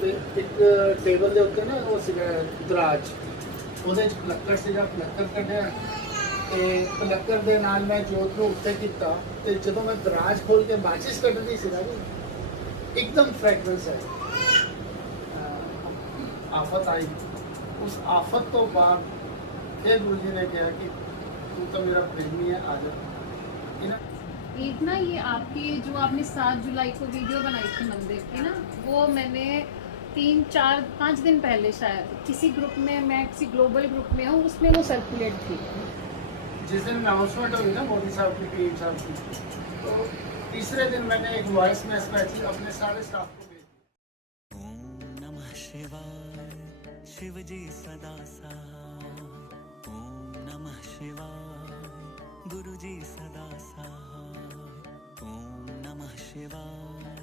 ਤੇ ਇੱਕ ਟੇਬਲ ਦੇ ਉੱਤੇ ਨਾ ਉਹ ਸੀਗਾ ਦਰਾਜ, ਉਹਦੇ 'ਚ ਪਲੱਕਰ ਸੀਗਾ, ਪਲੱਕਰ ਕੱਢਿਆ ਤੇ ਪਲੱਕਰ ਦੇ ਨਾਲ ਮੈਂ ਜੋਤ ਨੂੰ ਉੱਤੇ ਕੀਤਾ ਤੇ ਜਦੋਂ ਮੈਂ ਦਰਾਜ ਖੋਲ ਕੇ ਮਾਚਿਸ ਕੱਢਦੀ ਸੀ ਨਾ ਜੀ, ਇੱਕਦਮ ਫ੍ਰੈਗਰੈਂਸ ਹੈ। ਆਫਤ आई, उस आफत तो बाद फिर गुरु जी ने कहा कि तू तो मेरा प्रेमी है, आ जा। एक ना ये आपकी जो आपने 7 जुलाई को वीडियो बनाई थी मंदिर की ना, वो मैंने 3, 4, 5 दिन पहले शायद किसी ग्रुप में, मैं किसी ग्लोबल ग्रुप में हूँ, उसमें वो सर्कुलेट थी। जिस दिन अनाउंसमेंट हुई ना मोदी साहब की, पीएम साहब की, तो तीसरे दिन मैंने एक वॉइस मैसेज अपने सारे स्टाफ को भेज दिया। ओम नमः शिवाय, शिव जी सदा सहाय। ओम नमः शिवाय, गुरु जी सदा सहाय। ओम नमः शिवाय,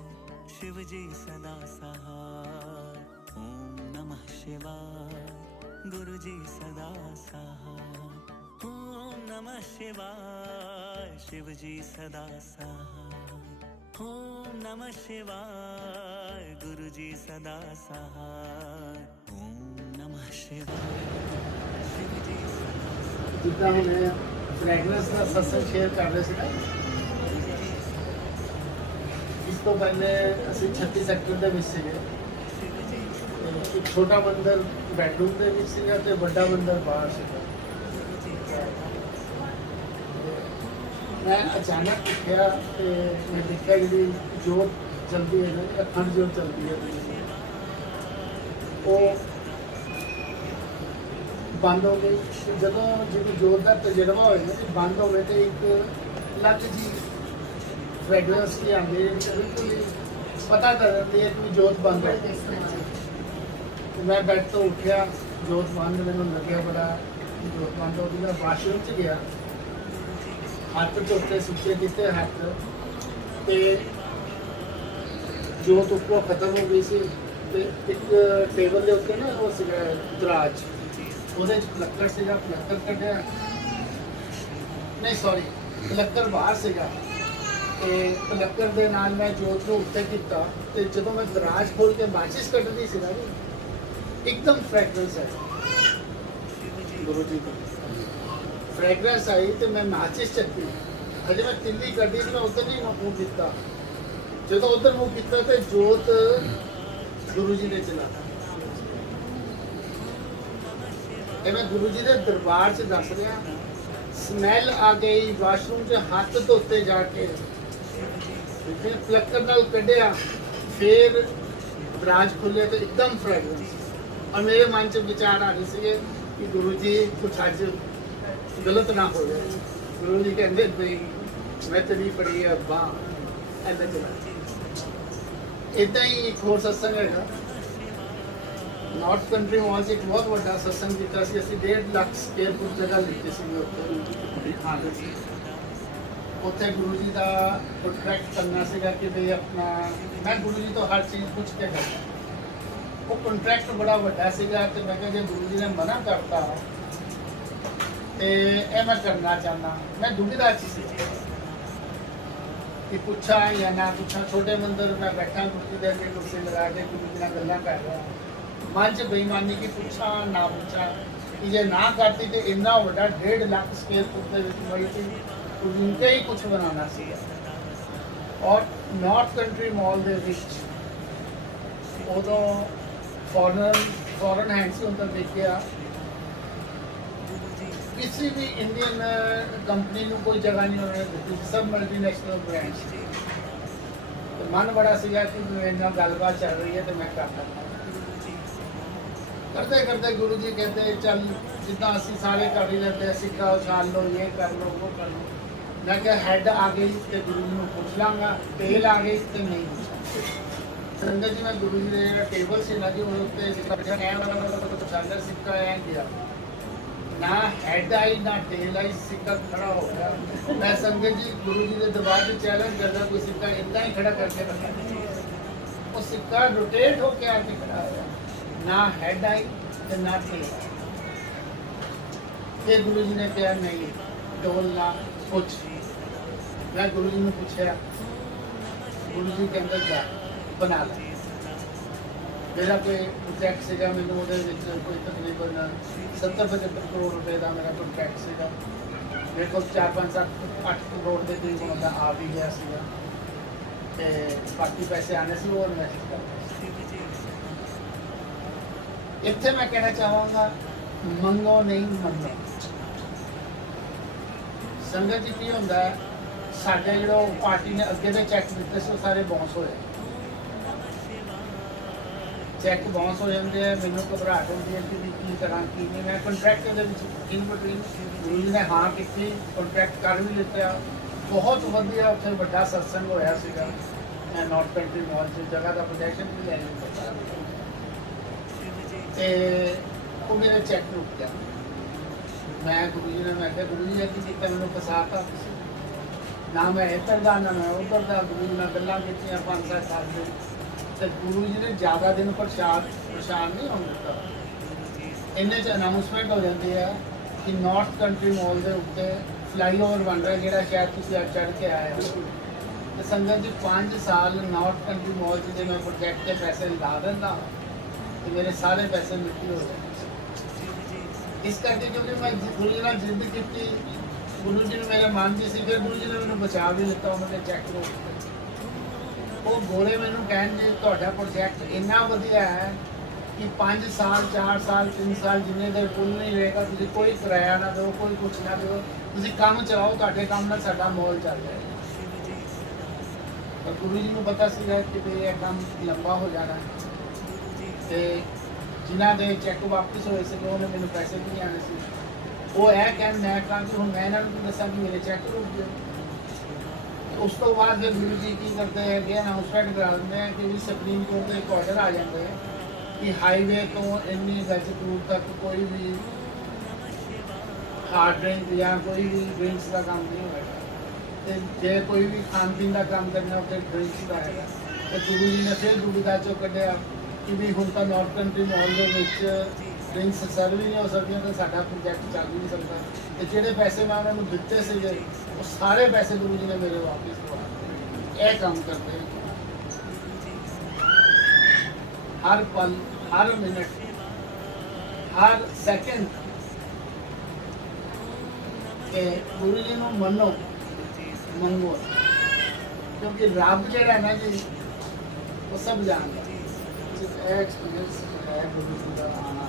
शिव जी सदा सहाय। ओम नमः शिवाय, गुरु जी सदा सहाय। ओम नमः शिवाय, शिव जी सदा सहाय। ओम नमः शिवाय, गुरु जी सदा सहाय। ओम नमः शिवाय, शिव जी सदा सहाय। जितना हमने फ्रेगरेंस का सत्संग शेयर कर रहे थे ना, इस तो पहले ਅਸੀਂ 36 ਸੈਕਟਰ ਦੇ ਵਿੱਚ ਸੀਗੇ। ਇੱਕ ਛੋਟਾ ਮੰਦਰ ਬੈਡਰੂਮ ਦੇ ਵਿੱਚ ਸੀਗਾ ਤੇ ਵੱਡਾ ਮੰਦਰ ਬਾਹਰ ਸੀਗਾ। मैं अचानक उठा तो मैं देखा जी जोत चलती है ना, अखंड जोत चलती है, वो बंद हो गई। जो जी जोत का तजर्बा हो ना बंद हो गए तो एक अलग जी फ्रेगरेंस की आती है, बिल्कुल ही पता कर देती है कि जोत बंद हो गई। मैं बेड तो उठा, जोत बंद, मैंने लगे बड़ा जोत बंद हो गई। मैं वाशरूम च गया, हथ धोते, सुचे किते हथ, ते जोत उपरों खत्म हो गई सी। ते एक टेबल के उत्ते ना वो सीगा दराज, ਉਹਦੇ 'ਚ ਪਲੱਕਰ ਸੀਗਾ, ਪਲੱਕਰ ਕੱਢਿਆ, ਨਹੀਂ ਸੌਰੀ ਪਲੱਕਰ ਬਾਹਰ ਸੀਗਾ ਤੇ ਪਲੱਕਰ ਦੇ ਨਾਲ ਮੈਂ ਜੋਤ ਨੂੰ ਉੱਤੇ ਕੀਤਾ ਤੇ ਜਦੋਂ ਮੈਂ ਦਰਾਜ ਖੋਲ ਕੇ ਮਾਚਿਸ ਕੱਢਦੀ ਸੀ ਨਾ ਜੀ, ਇੱਕਦਮ ਫ੍ਰੈਗਰੈਂਸ ਹੈ ਗੁਰੂ ਜੀ ਦੀ। फ्रेगरेंस आई तो मैं माचिस चक्की, हजे मैं तिल्ली कड़ी मैं उधर नहीं मूव किया। जो उधर मूव किया तो जोत गुरु जी ने चला। मैं गुरु जी के दरबार से दस रहा, स्मैल आ गई, वाशरूम से हाथ धोते जाके फिर पलक्कर नाल कढ़िया, फिर दराज खुले तो एकदम फ्रेगरेंस। और मेरे मन च विचार आ रहे थे कि गुरु जी कुछ अज गलत ना हो जाए। गुरु जी कहते बई मैं तेरी पढ़ी है बांह ऐसा चला। इदा ही एक होर सत्संग है नॉर्थ कंट्री मॉल से, एक बहुत बड़ा सत्संग किया। असी 1.5 लाख स्क्वेयर फुट जगह लीती सी उत्थे गुरु जी का कॉन्ट्रैक्ट करना सीगा कि भाई अपना, मैं गुरु जी तो हर चीज़ पूछ के करता। वो कॉन्ट्रैक्ट बड़ा बड़ा सीगा तो मैं कहा गुरु जी ने मना करता ਤੇ ਇਹ ਮੈਂ ਕਰਨਾ ਚਾਹੁੰਦਾ। ਮੈਂ ਦੁविधा ਚ ਸੀ ਕਿ ਪੁੱਛਾਂ ਜਾਂ ਨਾ ਪੁੱਛਾਂ। ਛੋਟੇ ਮੰਦਰ ਮੈਂ ਬੈਠਾ ਗੁਰੂ ਜੀ ਦੇ ਅੱਗੇ ਕੁਰਸੀ ਲਗਾ ਕੇ ਗੁਰੂ ਜੀ ਨਾਲ ਗੱਲਾਂ ਕਰ ਰਿਹਾ, ਮਨ 'ਚ ਬੇਈਮਾਨੀ ਕਿ ਪੁੱਛਾਂ ਨਾ ਪੁੱਛਾਂ। ਕਿ ਜੇ ਨਾ ਕਰਤੀ ਤੇ ਇੰਨਾ ਵੱਡਾ 1.5 ਲੱਖ ਸਕੁਅਰ ਫੁੱਟ ਦੇ ਵਿੱਚ ਬੜੀ ਸੀ, ਗੁਰੂ ਜੀ ਹੀ ਕੁਝ ਬਣਾਉਣਾ ਸੀ। ਔਰ ਨਾਰਥ ਕੰਟਰੀ ਮਾਲ ਦੇ ਵਿੱਚ ਉਦੋਂ ਫੋਰਨ ਹੈਂਡ ਸੀ ਅੰਦਰ ਦੇਖਿਆ, किसी भी इंडियन कंपनी को कोई जगह नहीं होने देती, सब मल्टीनेशनल ब्रांड्स। तो मन बड़ा सीगा कि मेरे नाल गलबात चल रही है तो मैं कर सकता। करते करते गुरु जी कहते चल जितना असी सारे कर ही लेते, सिक्का उछाल लो, ये कर लो, वो कर लो। मैं क्या हैड आ गई तो गुरु जी को पूछ लाँगा, टेल आ गई तो नहीं पूछा। संगत जी मैं गुरु जी ने टेबल से ना जी उन्होंने सिक्का ऐ किया, ना हेड आई ना टेल आई, सिक्का खड़ा हो गया। मैं संगत जी गुरु जी के दरबार से चैलेंज करना, कोई सिक्का इतना ही खड़ा करके रखा, वो सिक्का रोटेट होके आके खड़ा हो गया, ना हेड आई तो ना टेल आई। फिर गुरु जी ने कहा नहीं डोलना कुछ। मैं गुरु जी ने पूछा, गुरु जी के अंदर जा बना ला। मेरा कोई प्रोजैक्ट सीगा, मैनूं उहदे विच कोई तकरीबन 70-75 करोड़ रुपए का मेरा कॉन्ट्रैक्ट सीगा। मेरे को 4-5-7-8 करोड़ के करीब उन्होंने आ भी गया सीगा ते बाकी पैसे आने से वो इन्वेस्ट करते। इत्थे मैं कहना चाहांगा, मंगो नहीं मनो। संगत जी की होंदा है, साडे जो पार्टी ने अगे दे चैक दिते से सारे बाउंस होए, चैक बाउंस हो जाते हैं। मैनू घबराहट होती है कि की करा की नहीं। मैं कॉन्ट्रैक्ट इन बिटवीन गुरु जी ने हाँ की, कॉन्ट्रैक्ट कर भी लिया। बहुत वधिया उत्थे बड़ा सत्संग होया सीगा नॉर्थ कंट्री मॉल च, जगह का पोजेशन भी ले लिया ते वो मेरे चैक रुक गया। मैं गुरु जी ने, मैं क्या गुरु जी ने की किया, मैनू फसाता ना, मैं इधर का ना मैं उधर का। गुरु जी ने गल्लां कीतियां 5-7 साल से, तो गुरु जी ने ज़्यादा दिन प्रचार नहीं होने दिता। इन्ने च अनाउंसमेंट हो जाती है कि नॉर्थ कंट्री मॉल के उत्ते फ्लाईओवर बन रहा है, जोड़ा शायद तुम अब चढ़ के आए हो। तो संगत जी 5 साल नॉर्थ कंट्री मॉल से जो मैं प्रोजैक्ट के पैसे ला देता तो मेरे सारे पैसे मिट्टी हो जाए। इस करके क्योंकि मैं गुरु जी ने जिद की, गुरु जी ने मेरे मन च सी, फिर गुरु जी ने मैंने बचा भी लिता। उन्होंने चैक रो वो गोरे मैनू कहणगे तुहाडा प्रोजैक्ट इन्ना वधिया है कि 5 साल 4 साल 3 साल जिन्ने देर पुल नहीं रहेगा, तुसीं कोई किराया ना दो, कोई कुछ ना दो, तुसीं काम चलाओ, तुहाडे काम नाल साडा मॉल चल जाएगा। पर गुरु जी को पता सीगा कि भी यह काम लंबा हो जाना है, तो जिन्हों के चैक वापस होए थे उन्होंने मैंने पैसे भी नहीं आने से, वो है कहन मैं कहा कि हूँ मैं इन्होंने दसा कि मेरे चैक रुक गए। उस तो बाद फिर गुरु जी की करते हैं कि अनाउंसमेंट करा देते हैं कि भी सुप्रीम कोर्ट के एक ऑर्डर आ जाते हैं कि हाईवे तो इन्नी गज दूर तक कोई भी हार्ड ड्रिंक या कोई भी ड्रिंक्स का काम नहीं होगा, तो जे कोई भी खान पीन का काम करना उत्थे ड्रिंक्स का है। तो गुरु जी ने फिर दुविधा चो कढ़िया कि भी हुण तो नॉर्थ कंट्री मॉल के ड्रिंक्स सर्व ही नहीं हो सकती, तो साडा प्रोजैक्ट चल भी नहीं सकता। तो जोड़े पैसे मैं उन्होंने दिते थे वो सारे पैसे गुरु जी ने मेरे वापस करवा। यह काम करते हैं हर पल, हर मिनट, हर सैकेंड के गुरु जी को मनो मंगो, क्योंकि रब जड़ा ना जी वो सब जानता। एक्सपीरियंस है गुरु जी का आना,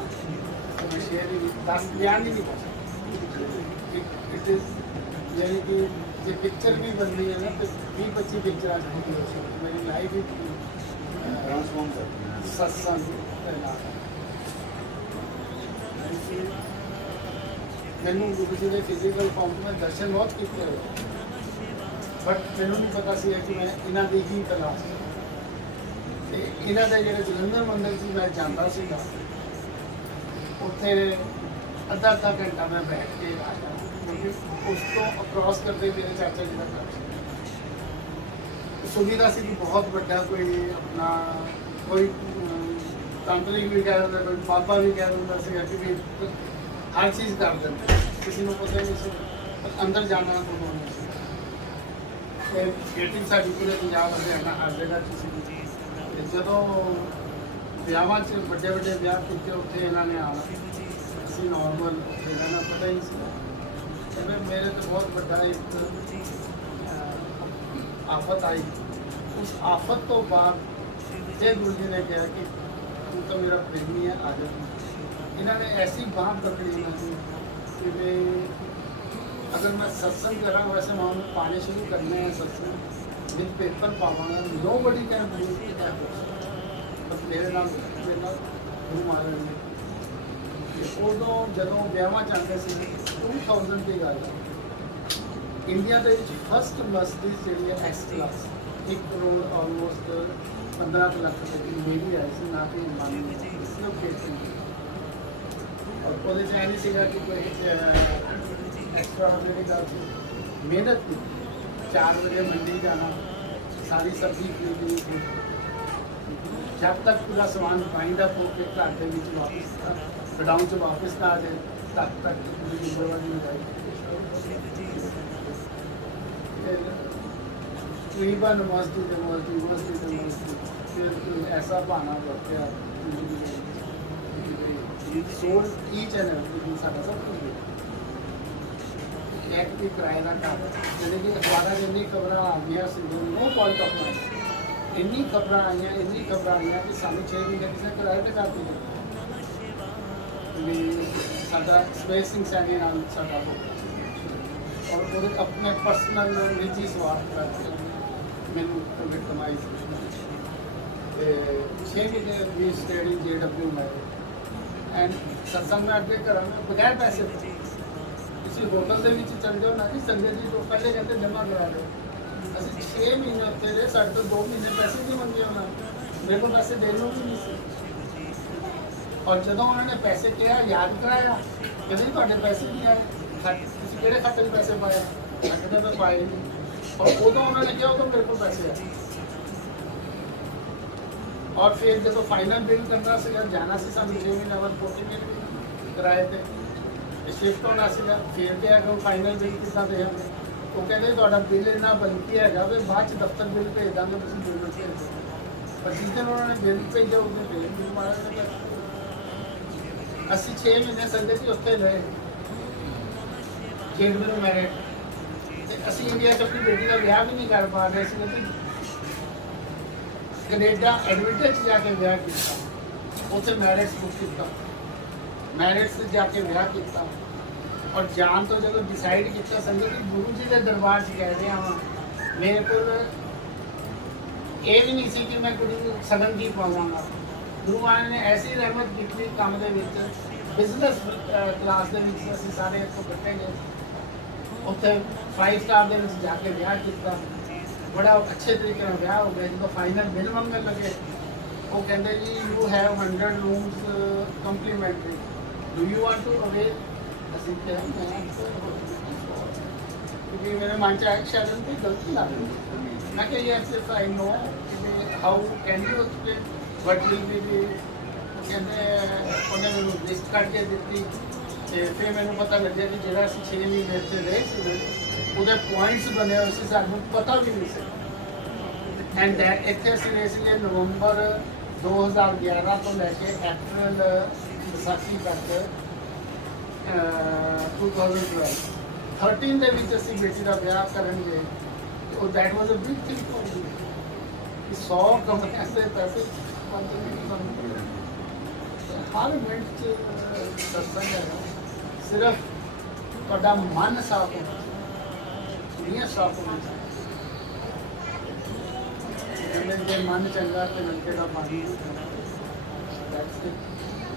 तो मैं शेयर ही 10 बयान ही नहीं कर सकता। इट इज़ यानी कि जो पिक्चर भी बन रही है ना, तो 20-25 पिक्चर आज मेरी लाइफ ही ट्रांसफॉर्म करती है सत्संग। मैंने गुरु जी के फिजिकल फॉर्म में दर्शन बहुत किए हुए, बट मैंने नहीं पता सी कि मैं इन्हों की ही तलाश इन्हों के जो जलंधर मंदिर से मैं जाता सीगा, उत्थे अद्धा घंटा मैं बैठ के आ जाना, क्योंकि उस तो अक्रॉस करते मेरे चाचा जी का घर सुविधा सी बहुत बड़ा, कोई अपना कोई तांत्रिक भी कह दिंदा, कोई बाबा भी कह दिंदा सीगा कि भी हर चीज़ कर देंगे, किसी को पता नहीं सी अंदर जाना तो होना सी। गेटिंग साडी पूरे पंजाब हरियाणा हर जगह सी। ਜਦੋਂ ਵਿਆਹਾਂ 'ਚ ਵੱਡੇ ਵੱਡੇ ਵਿਆਹ ਕੀਤੇ ਉੱਥੇ ਇਹਨਾਂ ਨੇ ਆਉਣਾ, ਅਸੀਂ ਨੋਰਮਲ ਇਹਨਾਂ ਨੂੰ ਪਤਾ ਹੀ ਸੀ। ਤੇ ਮੇਰੇ ਤੋਂ ਬਹੁਤ ਵੱਡਾ ਇੱਕ ਆਫਤ ਆਈ। ਉਸ ਆਫਤ ਤੋਂ ਬਾਅਦ ਜੇ ਗੁਰੂ ਜੀ ਨੇ ਕਿਹਾ ਕਿ ਤੂੰ ਤਾਂ ਮੇਰਾ ਪ੍ਰੇਮੀ ਹੈ, ਆ ਜਾ। ਇਹਨਾਂ ਨੇ ਐਸੀ ਬਾਂਹ ਪਕੜੀ ਇਹਨਾਂ ਦੀ कि वे अगर मैं सत्संग कर रहा हूँ वैसे मैं उन्हें पाने शुरू करने हैं सत्संग विद पेपर पावांगा, नो बडी कैन बिलीव कि दैट बस मेरे नाम गुरु महाराज उदों जदों विआहां च आंदे सी 2000 की गल इंडिया के फस्ट मर्सिडीज जी है x class 1 crore almost 15 lakh रुपए की मेरी आई सी, ना कि मान और वो नहीं सीगा कि कोई एक्स्ट्रा गल मेहनत की 4 बजे मंडी जाना, सारी सब्जी खरीदनी, जब तक पूरा समान बाइंड अप होकर घर के बीच वापस गोडाउन से वापस ना आ जाए तब तक पूरी उम्रवादी हो जाएगी। तकरीबन मस्जिद फिर ऐसा बहाना करते हैं सोल ईच एंड एवरीथिंग सारा सब कुछ एक भी किराए का काम यानी कि अखबार जिन्नी खबर आ गई नो पॉइंट ऑफ माइंड इन्नी खबर आईया कि सानू 6 महीने किसी किराए पे जाती है भी साडा स्पेस सिंह सैनी नाम साडा और वो अपने पर्सनल निजी स्वार्थ करके मैंने कभी कमाई 6 महीने भी स्टडी JW में एंड सत्संग में अगे करा बगैर पैसे किसी होटल के चल जाओ ना जी संगत जी तो पहले कहते जमा करा दो असं 6 महीने उत्ते रहे साढ़े तो 2 महीने पैसे नहीं मंगे उन्होंने मेरे को पैसे देने भी नहीं सी और जो उन्होंने पैसे किया याद कराया कहते थोड़े पैसे नहीं आए किसी केड़े खाते में पैसे पाए खाते तो पाए नहीं और उदो उन्होंने किया उदो मेरे को पैसे आए और फिर जो फाइनल बिल करना से जाना से सानू 6 महीने बाद 40 महीने किराए थे शिफ्ट होना से फिर क्या अगर फाइनल बिल कितना देंगे वो कहते थोड़ा बिल इन्ना बनती है भी बाद दफ्तर बिल भेज देंगे तुम बिल भेज दो पर जिस दिन उन्होंने बिल भेजा उस दिन बिल मारा असं 6 महीने संगत जी उत्थे रहे जेडब्ल्यू मैरिट असं इंडिया च अपनी बेटी का ब्याह भी नहीं कर पा रहे थे कनेडा एडमिटेड जाके ब्याह किया उत्थे मैरिट्स बुक किया मैरिट्स जाके ब्याह किया और जान तो जो डिसाइड किया संगत गुरु जी के दरबार से कह रहे हाँ मेरे को ये भी नहीं सी कि मैं कुछ सगन की पावांगा गुरु महाराज ने ऐसी रहमत की काम के बिजनेस क्लास के सारे इतों कट्टे गए उत्थे 5 स्टार के जाके ब्याह किया बड़ा अच्छे तरीके ब्याह हो गया जो फाइनल बिल मंगन लगे वो कहते जी you have 100 rooms complimentary do you want to avail क्योंकि मेरे मन च शायद उनकी गलती लग रही मैं कि yes if I know how can you explain what will be the कहते उन्हें मैं लिस्ट करके दी फिर मैंने पता लग गया कि जो 6 महीने से रहे ਉਹਦੇ ਪੁਆਇੰਟਸ ਬਣੇ ਹੋਏ ਸੀ ਸਾਨੂੰ ਪਤਾ ਵੀ ਨਹੀਂ ਸੀ ਐਂਡ ਦੈਟ ਇੱਥੇ ਅਸੀਂ ਰਹੇ ਸੀਗੇ ਨਵੰਬਰ 2011 ਤੋਂ ਲੈ ਕੇ ਅਪ੍ਰੈਲ ਵਿਸਾਖੀ ਤੱਕ 2012 13 ਦੇ ਵਿੱਚ ਅਸੀਂ ਬੇਟੀ ਦਾ ਵਿਆਹ ਕਰਨਗੇ ਉਹ that was a big thing for me 100 ਕੰਪਨੀਆਂ ਦੇ ਪੈਸੇ ਹਰ ਮਿੰਟ 'ਚ ਸਤਸੰਗ ਹੈ ਸਿਰਫ ਤੁਹਾਡਾ ਮਨ ਸਾਫ਼ ਹੋਣਾ दुनिया साफ होनी चाहिए मन चंगा तो लंके का पानी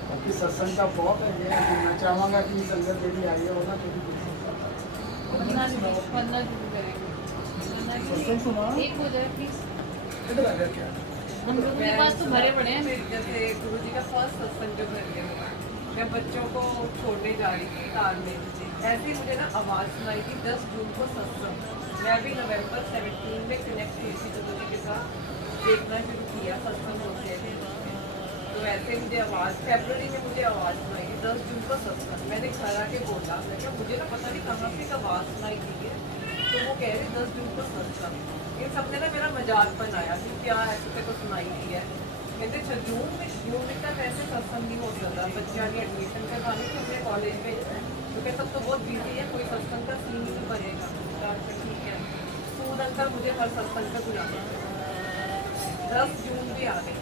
बाकी सत्संग का बहुत है मैं चाहूँगा कि संगत भी आई है वो ना एक हो जाए प्लीज क्या हम लोगों के पास तो भरे पड़े हैं जैसे गुरु जी का फर्स्ट सत्संग जो कर लिया मैं बच्चों को छोड़ने जा रही थी कार में ऐसे मुझे ना आवाज़ सुनाई थी 10 जून को सत्संग मैं भी नवंबर 17 में कनेक्ट हुई थी गुरु जी के साथ देखना शुरू किया सत्संग होते हैं तो ऐसे मुझे आवाज़ फरवरी में मुझे आवाज़ सुनाई थी 10 जून को सत्संग मैंने घर आके बोला मैं क्या मुझे ना पता नहीं कहाँ से आवाज़ सुनाई थी है तो वो कह रहे 10 जून को सत्संग इन सब ने ना मेरा मजाक बनाया कि क्या ऐसे को सुनाई दी है कहते अच्छा जून में तक ऐसे सत्संग नहीं हो सकता बच्चा की एडमिशन करवानी थी अपने कॉलेज में क्योंकि सब तो बहुत बिजी है कोई सत्संग का सीन ही नहीं बनेगा अच्छा ठीक है सूद अंकल मुझे हर सत्संग का बुलाना 10 जून भी आ गई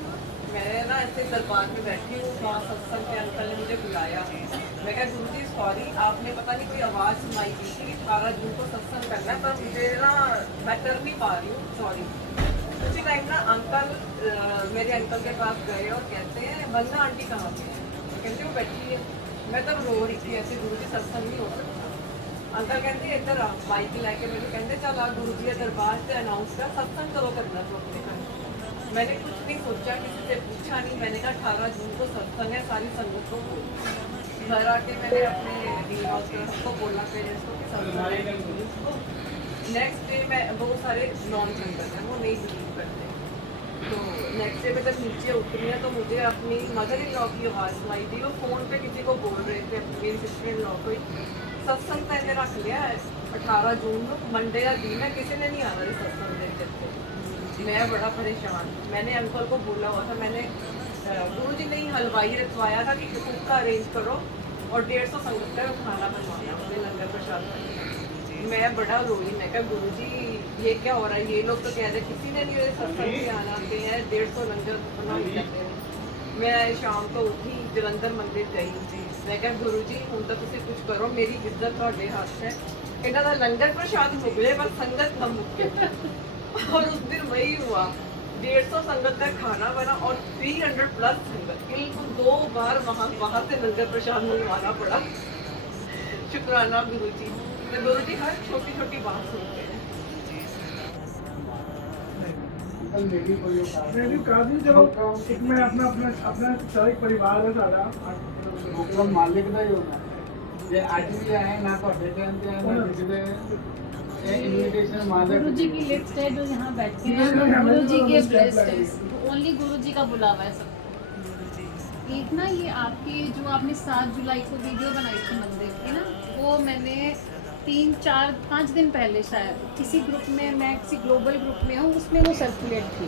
मैं ना ऐसे दरबार में बैठी हूँ वहाँ सत्संग के अंकल ने मुझे बुलाया मैं कहा गुरु जी सॉरी आपने पता नहीं कोई आवाज़ सुनाई थी कि 18 जून को सत्संग करना है पर मुझे ना मैं कर नहीं पा रही हूँ सॉरी उसी टाइम ना अंकल मेरे अंकल के पास गए और कहते हैं वंदना आंटी कहाँ पे है कहते वो बैठी है मैं तब रो रही थी ऐसे गुरु जी सत्संग नहीं हो सकता अंकल कहते इधर आ बाइक लैके मेरे कहते चल आ गुरु जी दरबार से अनाउंस कर सत्संग करो करना तो अपने घर मैंने कुछ नहीं सोचा किसी से पूछा नहीं मैंने कहा 18 जून को सत्संग है सारी संगत को घर आके मैंने अपने को बोला पेरेंट्स को कि सत्संग नेक्स्ट डे मैं बहुत सारे नॉन मेंबर हैं वो नहीं बिलीव करते तो नेक्स्ट डे में जब नीचे उतरी है तो मुझे अपनी मदर इन लॉ की आवाज़ सुनाई थी वो फ़ोन पे किसी को बोल रहे थे मेरी सिस्टर इन लॉ को ही सत्संग मैंने रख लिया है 18 जून को मंडे का दिन है, किसी ने नहीं आना इस सत्संग देख के। मैं बड़ा परेशान, मैंने अंकल को बोला हुआ था, मैंने गुरुजी ने ही हलवाई रखवाया था कि कुक का अरेंज करो और 150 संगत का खाना बनवाना, मुझे लंगर प्रसाद बनवाना। मैं बड़ा रोई, मैं कहा गुरुजी ये क्या हो रहा है, ये लोग तो कह रहे किसी ने नहीं सत्संग में आना आते हैं, 150 लंगर बना ही जाते हैं। मैं शाम को उठी, जलंधर मंदिर गई, मैं कहा गुरुजी हूँ तो तुम कुछ करो, मेरी इज्जत थोड़े हाथ है, इन्हों का लंगर प्रसाद मुक जाए पर संगत न मुके। और उस दिन वही हुआ, 150 संगत का खाना बना और 300 प्लस संगत, बिल्कुल 2 बार वहाँ से लंगर प्रसाद मंगवाना पड़ा। शुक्राना गुरुजी, तो गुरुजी हर छोटी छोटी बात सुनते हैं। मेरी कोई मेरी काफी चलो एक मैं अपना अपना अपना सारा एक परिवार है सारा मतलब मालिक का ही होना ये आज भी आए ना ਤੁਹਾਡੇ ਟਾਈਮ ਤੇ ਆਏ ਨਾ ਪਿਛਲੇ ਇਹ ਇਨविटेशन मालिक गुरु जी की लिस्ट है जो यहाँ बैठे हैं, गुरु जी के ब्रेस्ट है, ओनली गुरु जी का बुलावा है सब। एक ना ये आपके जो आपने 7 जुलाई को वीडियो बनाई थी मंदिर की ना, वो मैंने 3, 4, 5 दिन पहले शायद किसी ग्रुप में, मैं किसी ग्लोबल ग्रुप में हूँ, उसमें वो सर्कुलेट थी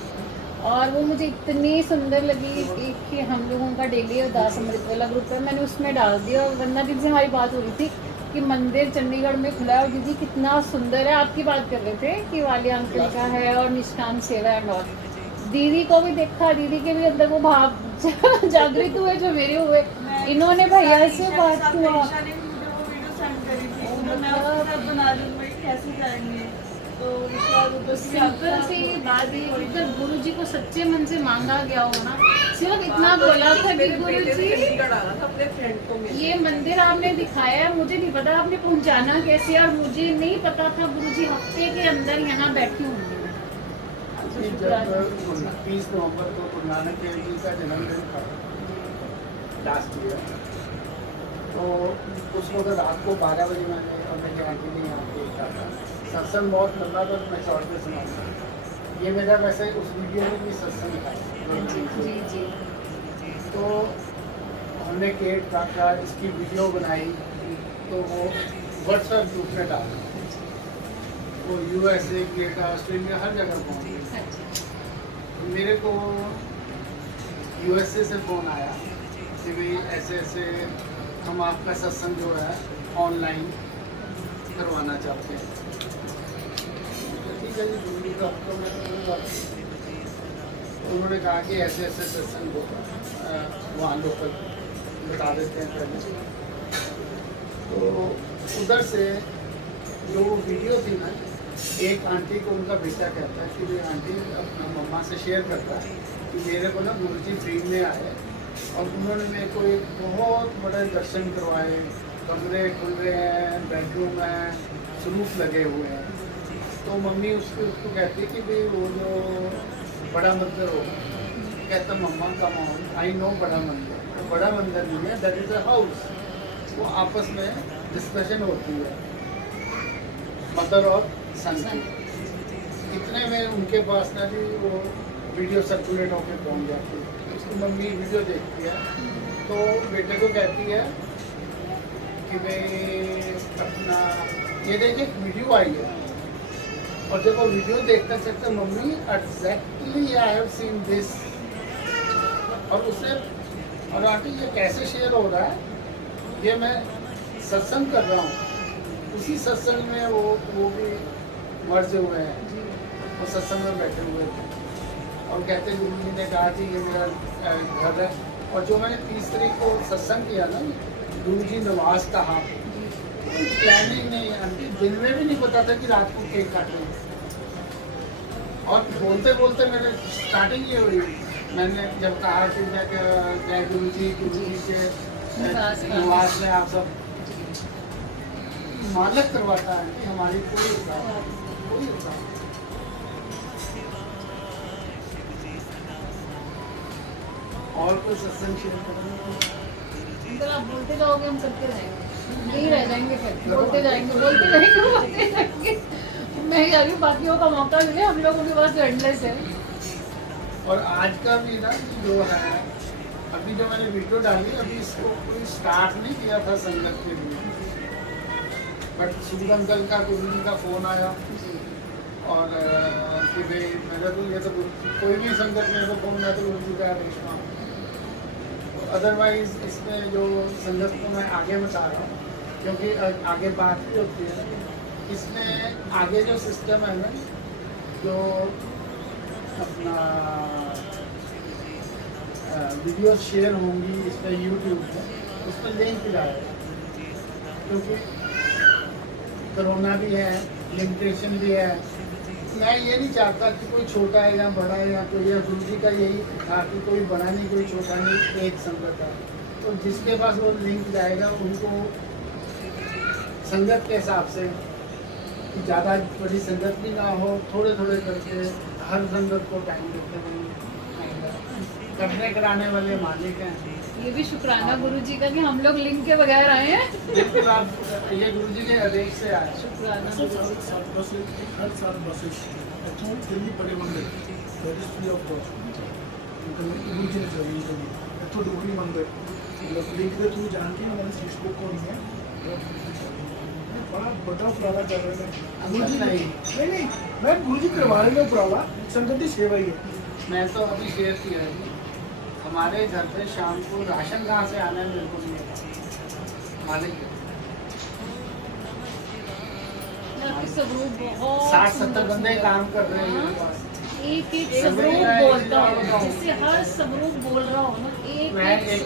और वो मुझे इतनी सुंदर लगी। एक कि हम लोगों का डेली अरदास अमृत वाला ग्रुप है, मैंने उसमें डाल दिया। और वरना दिन से हमारी बात हो रही थी कि मंदिर चंडीगढ़ में खुला है और दीदी कितना सुंदर है, आपकी बात कर रहे थे कि वालिया अंकल का है और निष्काम सेवा एंड ऑल। दीदी को भी देखा, दीदी के भी अंदर वो भाव जागृत हुए जो मेरे हुए। इन्होंने भैया से बात हुआ, सिंपल सी बात है, अगर गुरु जी को सच्चे मन से मांगा गया हो ना, सिर्फ इतना बोला था कि गुरु जी चंडीगढ़ आना था अपने फ्रेंड को मिलने। ये मंदिर आपने दिखाया है, मुझे नहीं पता आपने पहुंचाना कैसे, और मुझे नहीं पता था गुरु जी हफ्ते के अंदर यहाँ बैठी होंगी। जब 30 नवंबर को गुरु नानक देव जी का जन्मदिन था लास्ट ईयर, तो उस वक्त रात को 12 बजे मैंने अपने आंटी ने यहाँ पे देखा था। सत्संग बहुत लंबा था, मैं शॉर्ट में सुनाऊंगा। ये मेरा वैसे उस वीडियो में भी सत्संग था। जी जी तो हमने केक काटा, इसकी वीडियो बनाई, तो वो व्हाट्सएप ग्रुप में डाला। वो USA, कनाडा, ऑस्ट्रेलिया हर जगह पहुँच गई। मेरे को USA से फ़ोन आया कि भाई ऐसे ऐसे हम आपका सत्संग जो है ऑनलाइन करवाना चाहते हैं। ठीक है जी, दूसरी तो हफ्तों में उन्होंने कहा कि ऐसे ऐसे सत्संग होगा वहाँ लोकल बता देते हैं पहले। तो उधर से जो वीडियो थी ना, एक आंटी को उनका बेटा कहता है कि भाई आंटी अपना मम्मा से शेयर करता है कि मेरे को ना गुरुजी ड्रीम में आए और उन्होंने मेरे को एक बहुत बड़े दर्शन करवाए, कमरे खुल रहे हैं, बेडरूम है, स्वरूप लगे हुए हैं। तो मम्मी उसको कहती है कि भाई वो जो बड़ा मंदिर होगा, कहता मम्मा कम ऑन, आई नो बड़ा मंदिर, तो बड़ा मंदिर नहीं है, दैट इज़ अ हाउस। वो आपस में डिस्कशन होती है मदर और सन की। इतने में उनके पास ना भी वो वीडियो सर्कुलेट होकर पहुँच जाती है। उसकी मम्मी वीडियो देखती है तो बेटे को कहती है कि भाई अपना ये देखिए एक वीडियो आई है, और जब वो वीडियो देखते सकते mummy exactly I have seen this, और उससे और आंटी ये कैसे शेयर हो रहा है, ये मैं सत्संग कर रहा हूँ, उसी सत्संग में वो भी मर्ज हुए हैं, वो सत्संग में बैठे हुए थे और कहते गुरु जी ने कहा कि ये मेरा घर है। और जो मैंने 30 तारीख को सत्संग किया ना, गुरु जी नवाज कहा, कोई प्लानिंग नहीं आंटी, दिन में भी नहीं पता था कि रात को केक काटेंगे। और बोलते बोलते मेरे स्टार्टिंग ये हुई, मैंने जब कहा कि मैं जय गुरु जी के निवास में आप सब मालक करवाता है कि हमारी कोई और कोई सत्संग शेयर करेंगे अंकल आप बोलते जाओगे, हम करते रहेंगे, नहीं रह जाएंगे, फिर बोलते जाएंगे बोलते जाएंगे। मैं कह रही हूँ बाकियों का मौका मिले, हम लोगों के पास एंडलेस है। और आज का भी ना जो है, अभी जो मैंने वीडियो डाली, अभी इसको कोई स्टार्ट नहीं किया था संगत के लिए, बट सुबह अंकल का गुरु जी का फ़ोन आया और कि भाई मेरा तो ये तो कोई भी संगत में तो फ़ोन मैं तो गुरु जी का आदेश मानूं। अदरवाइज इसमें जो संगत को मैं आगे बता रहा हूँ, क्योंकि आगे बात भी होती है। इसमें आगे जो सिस्टम है ना, जो अपना वीडियो शेयर होंगी इस पर यूट्यूब पर, उस पर लिंक जाएगा, क्योंकि कोरोना भी है, लिमिटेशन भी है। मैं ये नहीं चाहता कि कोई छोटा है या बड़ा है या कोई, या गुरु जी का यही था कि कोई बड़ा नहीं कोई छोटा नहीं, एक संगत है। तो जिसके पास वो लिंक जाएगा उनको संगत के हिसाब से, ज़्यादा बड़ी संगत भी ना हो, थोड़े थोड़े करके हर संगत को टाइम देते हैं। करने कराने वाले मालिक हैं। ये भी शुक्राना गुरु जी का कि हम लोग लिंक के बगैर आए हैं। बिल्कुल, आप ये गुरु जी के आदेश से आए। शुक्राना हर साल बसेस इतों दिल्ली बड़े मंदिर रजिस्ट्री ऑफ गुरु जी ने चली इतों डोगरी मंदिर लिंक के थ्रू जान के हमारे फेसबुक को नहीं है बड़ा बड़ा उपराला कर रहे हैं गुरु जी। नहीं मैं गुरु जी करवा रहे हैं उपराला, संगत की सेवा ही है। मैं तो अभी शेयर किया है, हमारे घर पे शाम को राशन कहाँ से आना है मेरे को नहीं पता, मालिक है। स्वरूप बहुत 60-70 बंदे काम कर रहे हैं मेरे पास। एक एक स्वरूप बोलता हूँ, जिससे हर स्वरूप बोल रहा हूँ ना, मैं एक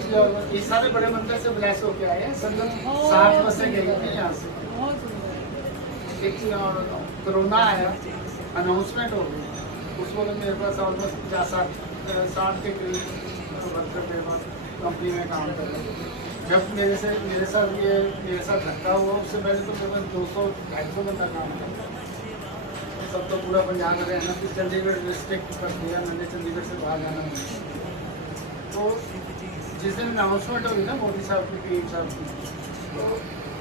ये सारे बड़े मंदिर से ब्लेस होके आए हैं। संगत 60 बसें गई थी यहाँ से। बहुत सुंदर। एक चीज़ और बताऊँ, कोरोना आया, अनाउंसमेंट हो गई, उस वक्त मेरे पास ऑलमोस्ट 50-60 के करीब वर्कर मेरे पास कंपनी में काम कर रहे हैं। जब मेरे साथ धक्का हुआ, उससे पहले तो मेरे पास 200-250 बंदा काम करता। सब तो पूरा पंजाब में रहना, फिर चंडीगढ़ डिस्ट्रिक्ट कर दिया मैंने, चंडीगढ़ से बाहर जाना मुझे। तो जिस दिन अनाउंसमेंट होगी ना मोदी साहब की, पीएम साहब की, तो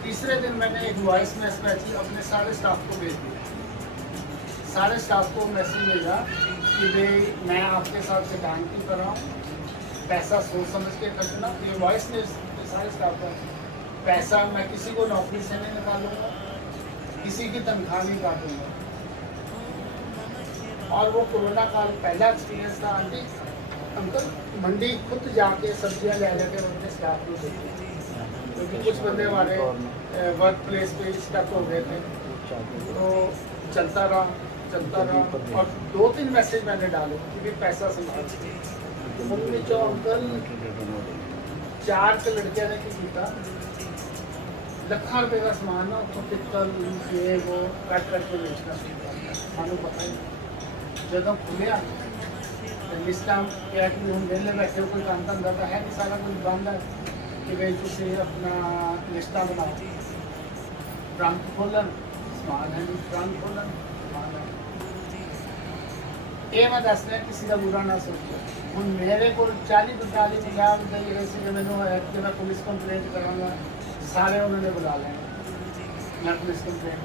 तीसरे दिन मैंने एक वॉइस मैसेज अपने सारे स्टाफ को भेज दिया। सारे स्टाफ को मैसेज भेजा कि भाई मैं आपके साथ से काम क्यों कर रहा हूँ, पैसा सोच समझ के खर्चना। ये वॉइस ने सारे स्टाफ का पैसा मैं किसी को नौकरी से नहीं निकालूंगा, किसी की तनख्वाह नहीं काटूंगा। और वो कोरोना काल पहला एक्सपीरियंस था। आंटी अंकल मंडी खुद जाके सब्जियां ले जाके अपने स्टाफ को देते, क्योंकि कुछ बंदे हमारे वर्क प्लेस पे स्टक हो गए थे। तो चलता रहा और 2-3 मैसेज मैंने डाले कि पैसा संभाल। मम्मी जो अंकल 4 के लड़कियां ने किया लाखों रुपए का सामान ना, तो पित्तल ये वो कट करके बेचना सानू पता ही। जो खुलिया लिस्टा क्या कि हम वेले बैठे कोई काम धंधा तो है नहीं, सारा कुछ बंद है कि भाई तुम अपना लिस्टा बनाओ, ट्रंक खोलन समान है, ट्रंक खोलन समान है। ये मैं दस रहा किसी का बुरा ना सोचो। हम मेरे को 40-50 रुपये से मैंने कि मैं पुलिस कंप्लेंट कराँगा, सारे उन्होंने बुला लेना, मैं पुलिस कंप्लेंट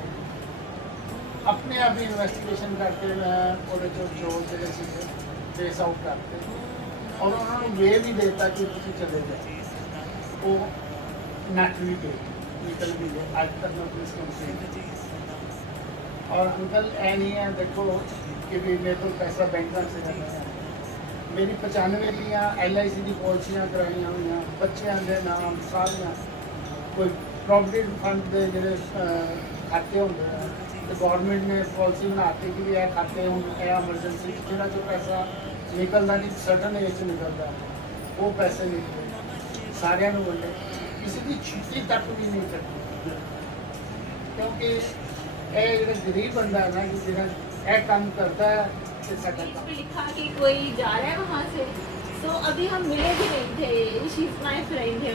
अपने आप ही इन्वेस्टिगेशन करके मैं और जो ट्रेस आउट करते और उन्होंने वे भी देता कि तुम चले जाए, वो नट भी दे निकल भी दे। आज तक मैं पुलिस कंप्लेंट और अंकल ऐ नहीं है देखो कि भी मेरे को पैसा बैंक से करना है। मेरी 95 दियाँ LIC की पॉलिसियाँ कराई हुई, बच्चों के नाम सारिया, कोई प्रोविडेंट फंड के जो खाते होंगे तो गवर्नमेंट ने पॉलिसी बनाती कि यह खाते होंगे एमरजेंसी जिन्होंने जो पैसा निकलना नहीं सर्टन एज निकलता वो पैसे निकले सारे बोले, किसी की छुट्टी तक भी नहीं करती, क्योंकि ये जो गरीब बंदा है ना कि जिन्हें काम करता है लिखा कि कोई जा रहा है वहाँ से। तो अभी हम मिले भी नहीं थे, शी इज माई फ्रेंड है,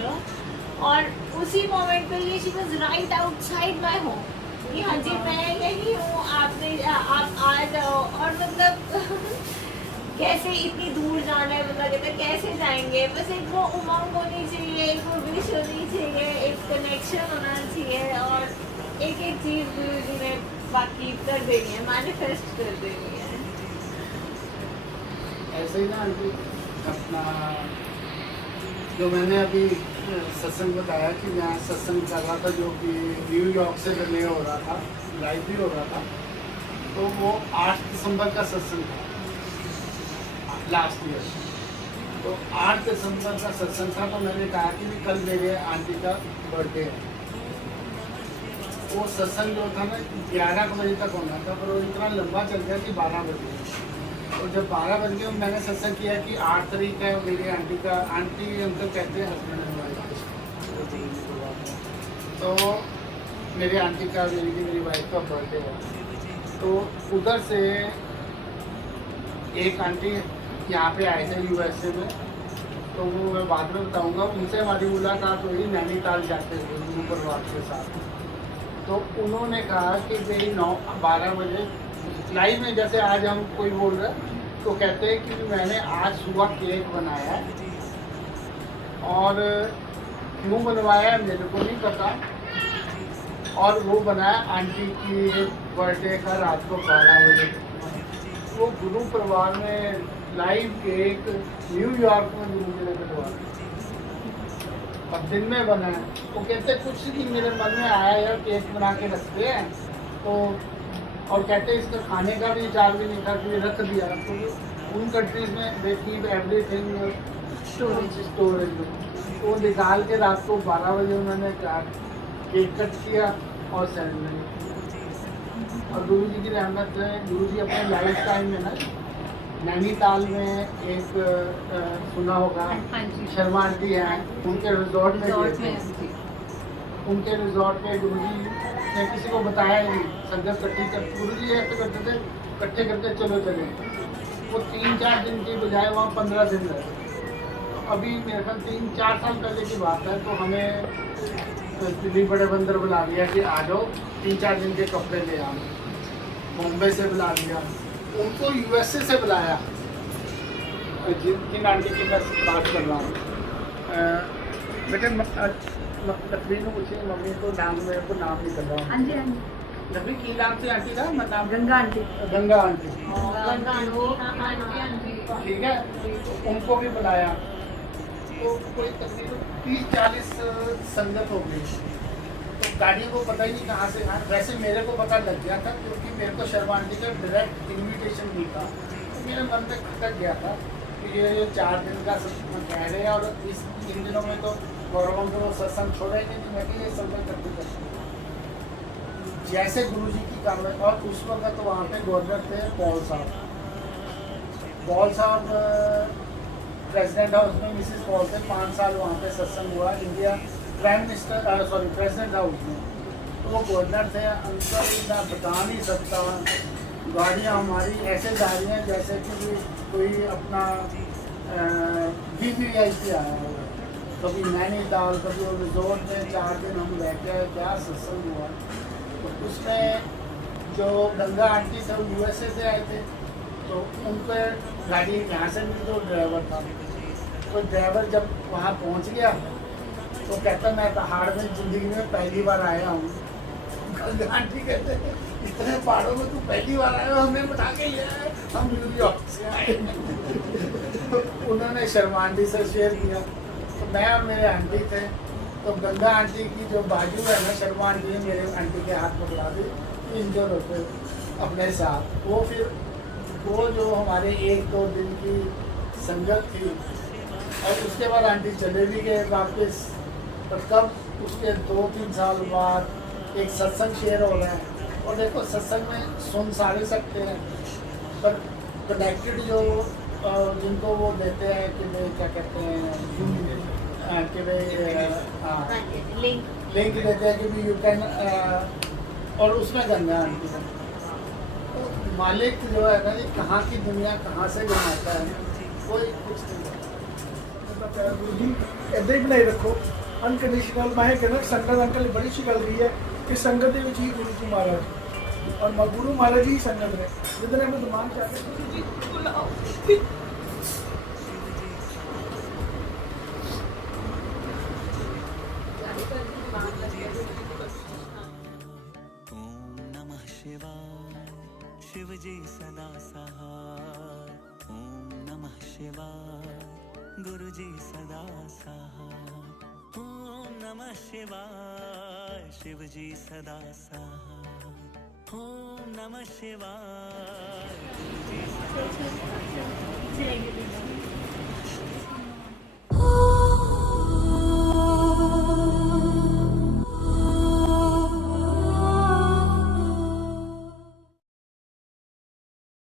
और उसी मोमेंट पे ये she was right outside my home कि हाँ जी मैं यही हूँ, आप आ जाओ। और मतलब कैसे इतनी दूर जाना है, बंदा कहता है कैसे जाएंगे, बस एक वो उमंग होनी चाहिए, एक वो विश होनी चाहिए, एक कनेक्शन होना चाहिए, और एक एक चीज़ गुरु जी ने बाकी कर देनी है, मैनिफेस्ट कर देनी है। ऐसे ही ना अपना जो मैंने अभी सत्संग बताया कि मैं सत्संग कर रहा था जो कि न्यूयॉर्क से रिले हो रहा था, लाइव भी हो रहा था, तो वो 8 दिसंबर का सत्संग था लास्ट ईयर। तो 8 दिसंबर का सत्संग था, तो मैंने कहा कि कल मेरे आंटी का बर्थडे है। वो सत्संग जो था ना 11 बजे तक होना था, पर वो इतना लंबा चल गया कि 12 बजे। और जब 12 बज गए मैंने सत्संग किया कि 8 तारीख है मेरी आंटी का, आंटी अंकल कहते हैं हस्बैंड एंड वाइफ, तो मेरी आंटी का मेरी वाइफ का बर्थडे है। तो उधर से एक आंटी यहाँ पे आए थे USA में, तो वो मैं बाद में बताऊँगा, उनसे हमारी मुलाकात हुई नैनीताल जाते हुए गुरु परिवार के साथ। तो उन्होंने कहा कि भाई 9-12 बजे लाइव में, जैसे आज हम कोई बोल रहे हैं तो कहते हैं कि मैंने आज सुबह केक बनाया है, और क्यों बनवाया है मेरे को नहीं पता, और वो बनाया आंटी की बर्थडे का रात को 12 बजे। वो गुरु परिवार में लाइव केक न्यूयॉर्क में गुरु जी ने कटवाया और दिन में बना है। वो कहते कुछ नहीं, मेरे मन में आया यार केक बना के रखते हैं, तो और कहते इसका खाने का भी विचार भी नहीं था कि रख दिया। तो उन कंट्रीज में दे कीप एवरीथिंग स्टोरेज में, वो निकाल के रात को 12 बजे उन्होंने केक कट किया और सेरेमनी। और गुरु जी की रहमत है, गुरु जी अपने लाइफ टाइम में ना नैनीताल में एक सुना होगा, हाँ जी, शर्मा आंटी हैं, उनके रिजॉर्ट में गए थे। उनके रिजॉर्ट में गुरु जी ने किसी को बताया नहीं, संगत इकट्ठी कर, गुरु जी ऐसे करते थे इकट्ठे करके चलो चले। वो 3-4 दिन की बजाय वहाँ 15 दिन रहे। अभी मेरे ख्याल 3-4 साल पहले की बात है, तो हमें दिल्ली बड़े बंदर बुला लिया कि आ जाओ 3-4 दिन के कपड़े ले आओ। बॉम्बे से बुला लिया, उनको USA से बुलाया, जिन आंटी की मैं बात कर रहा हूँ। बेटे लकड़ी को पूछिए मम्मी को, नाम मेरे को नाम नहीं कर रहा हूँ। हाँ जी, हाँ जी। लकड़ी की नाम से आंटी का मतलब Ganga aunty. Ganga aunty, Ganga aunty, ठीक है। तो उनको भी बुलाया, तो कोई तकरीबन 30-40 संगत हो गई। तो गाड़ी को पता ही नहीं कहाँ से आया। वैसे मेरे को पता लग गया था, क्योंकि मेरे को शर्मा आंटी का डायरेक्ट इन्विटेशन नहीं था, तो मेरे मन में खटक गया था कि ये 4 दिन का सत्संग कह रहे हैं, और इन दिनों में तो गौरवों को सत्संग छोड़ेंगे नहीं, मैं भी ये संगत करते करते जैसे गुरु जी की कार्रवाई। और उस वक्त तो वहाँ पे गवर्नर थे पॉल साहब प्रेसिडेंट हाउस में, मिसिस पॉल थे। 5 साल वहाँ पे सत्संग हुआ इंडिया प्रेसिडेंट हाउस में। तो वो गवर्नर थे, अंकल इतना बता नहीं सकता, गाड़ियाँ हमारी ऐसे जा रही हैं जैसे कि कोई अपना VVIP आया हो। कभी नैनीताल, कभी वो रिजोर्ट में 4 दिन हम रह के आए, क्या सत्संग हुआ। तो उसमें जो गंगा आंटी थे वो USA से आए थे, तो उन पर गाड़ी यहाँ से भी तो ड्राइवर था। तो ड्राइवर जब वहाँ पहुँच गया तो कहता मैं पहाड़ में ज़िंदगी में पहली बार आया हूँ। गंगा आंटी कहते हैं इतने पहाड़ों में तू पहली बार आया, हमें बता के लिया है, हम न्यूयॉर्क से आए। तो उन्होंने शर्मा आंटी से शेयर किया। तो मैं और मेरे आंटी थे, तो गंगा आंटी की जो बाजू है ना, शर्मा आंटी ने मेरे आंटी के हाथ पकड़ा दी, इंजर होते अपने साथ। वो फिर वो जो हमारे 1-2 दिन की संगत थी, और उसके बाद आंटी चले भी गए वापस। पर कब उसके 2-3 साल बाद एक सत्संग शेयर हो रहा है, और देखो सत्संग में सुन सारे सकते हैं, पर कनेक्टेड जो जिनको वो देते हैं कि भाई क्या कहते हैं कि भाई लिंक देते हैं कि भी यू कैन, और उसमें गंगा आंटी है। तो मालिक जो है ना, कहाँ की दुनिया कहाँ से बनाता है, कोई कुछ नहीं। गुरु जी इदा ही बनाई रखो, अनकंडीशनल। मैं कहना संगत अंकल बड़ी अच्छी गल रही है कि संगत के ही गुरु जी महाराज, और गुरु महाराज ही संगत ने जितने हमें दिमाग चाहते ओम नमः शिवाय, शिव जी सदा सहाय। ओम नमः शिवाय, गुरु जी सदा सहाय। नमः शिवाय शिव जी सदा सहाय। ओम नमः शिवाय गुरु जी सदा सहाय।